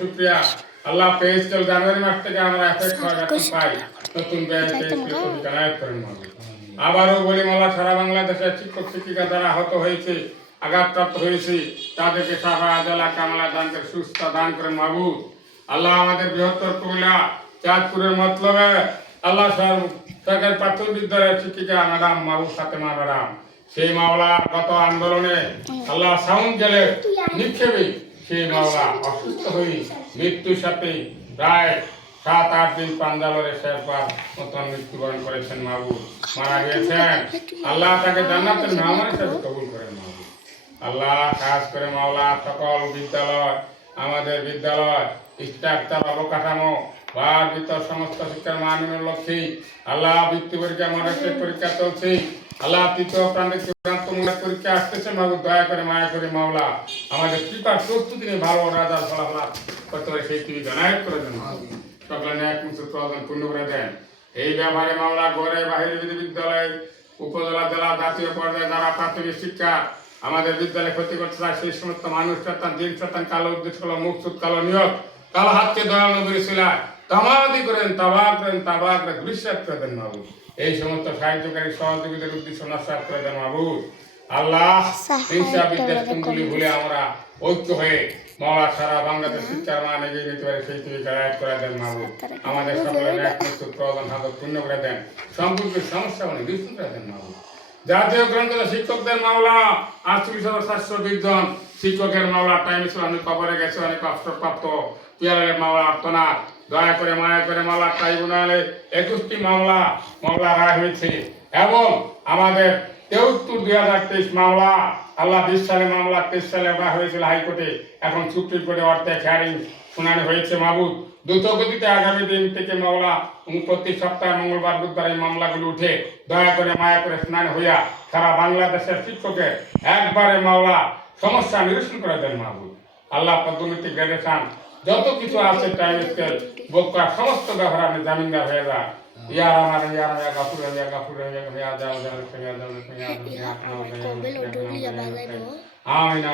শুক্রিয়া আল্লাহ পেজ চল জানুয়ারি মাস থেকে আমরা এফেক্ট এখন পাই। নতুন পেজ করেন আবারও বলি মালা সারা বাংলাদেশের শিক্ষক শিক্ষিকা দ্বারা আহত হয়েছে আঘাতপ্রাপ্ত হয়েছে তাদেরকে সারা আজালা কামলা দান করে সুস্থ দান করেন মাহবুব আল্লাহ আমাদের বৃহত্তর কুমিল্লা চাঁদপুরের মতলবে আল্লাহ সর- সরকারি প্রাথমিক বিদ্যালয়ের শিক্ষিকা ম্যাডাম মাহবুব ফাতেমা ম্যাডাম। সেই মাওলা গত আন্দোলনে আল্লাহ সাউন্ড জেলে নিক্ষেপে সেই মাওলা অসুস্থ হয়ে মৃত্যুর সাথে প্রায় সাত, আট দিন পাঞ্জালরে শেরপার মতন মৃত্যুবরণ করেছেন মাহবুব। মারা গিয়েছেন। আল্লাহ তাকে জান্নাতের মেহমান হিসেবে কবুল করেন মাহবুব। আল্লাহ খাস করে মাওলা, সকল বিদ্যালয়, আমাদের বিদ্যালয় স্ট্রাকচার অবকাঠামো বার ভিতর সমস্ত শিক্ষার মানের লক্ষ্যে আল্লাহ বৃত্তি পরীক্ষা মডেল পরীক্ষা চলছে। আল্লাহ তৃতীয় প্রান্তিক সিদ্ধান্তমূলক পরীক্ষা আসতেছে মাহবুব দয়া করে মায়া করে মাওলা, আমাদের কৃপার প্রস্তুতি নিয়ে ভালো রাজার ফলাফল করতে পারে সেই তুমি জানায় করে দেন। সকলে ন্যায় মুসুর প্রদান পূর্ণ করে দেন। এই ব্যাপারে মামলা ঘরে বাহিরে বিদ্যালয় উপজেলা, জেলা, জাতীয় পর্যায়ে যারা প্রাথমিক শিক্ষা আমাদের বিদ্যালয়ে ক্ষতি করতে চায়, সেই সমস্ত মানুষ শতান দিন শতান কালো উদ্দেশ্য হলো মুখসুদ কালো নিয়োগ কালো হাতকে দয়াল নবীর শিলায়, তামাদি করেন তাবা করেন তাবা করে দৃশ্যাত করে দেন মাহবুব এই সমস্ত সাহায্যকারী সহযোগিতার উদ্দেশ্য নস্বাত করে দেন মাহবুব আল্লাহ হিংসা বিদ্বেষ ভুলে আমরা ঐক্য হয়ে মাওলা সারা বাংলাদেশ শিক্ষার মান এগিয়ে নিতে পারে সেই তুমি গাইড করে দেন মাহবুব আমাদের সকলের একমাত্র প্রধান হাতত পূর্ণ করে দেন। সম্পর্কের সমস্যা মানে বিষ্ণু করে দেন মাহবুব জাতীয় গ্রন্থের শিক্ষকদের মামলা, আটচল্লিশ হাজার সাতশো বিশ জন শিক্ষকের মামলা, টাইম ছিল অনেক কবরে গেছে অনেক অবসরপ্রাপ্ত পিয়ারের মামলা আর্থনা দয়া করে মায়া করে মামলা, ট্রাইব্যুনালে একুশটি মামলা মামলা রায় হয়েছে। এবং আমাদের তেউত্তর দুই হাজার তেইশ মামলা, আল্লাহ বিশ সালে মামলা, তেইশ সালে রায় হয়েছিল হাইকোর্টে। এখন সুপ্রিম কোর্টে অর্ধেক হিয়ারিং শুনানি হয়েছে মাহবুব দ্রুতগতিতে আগামী দিন থেকে মামলা প্রতি সপ্তাহে মঙ্গলবার, বুধবার এই মামলাগুলো উঠে দয়া করে মায়া করে স্নান হইয়া সারা বাংলাদেশের শিক্ষকের একবারে মামলা সমস্যা নিরসন করে দেন মাহবুব আল্লাহ পদ্ধতি গ্রেডেশন যত কিছু আছে টাইম বোকা সমস্ত ব্যাপার আপনি জামিনদার হয়ে যা ইয়ার আমার ইয়ার ইয়া গাফুর ইয়া ইয়া ইয়া যাও যাও ইয়া যাও ইয়া যাও ইয়া আমিন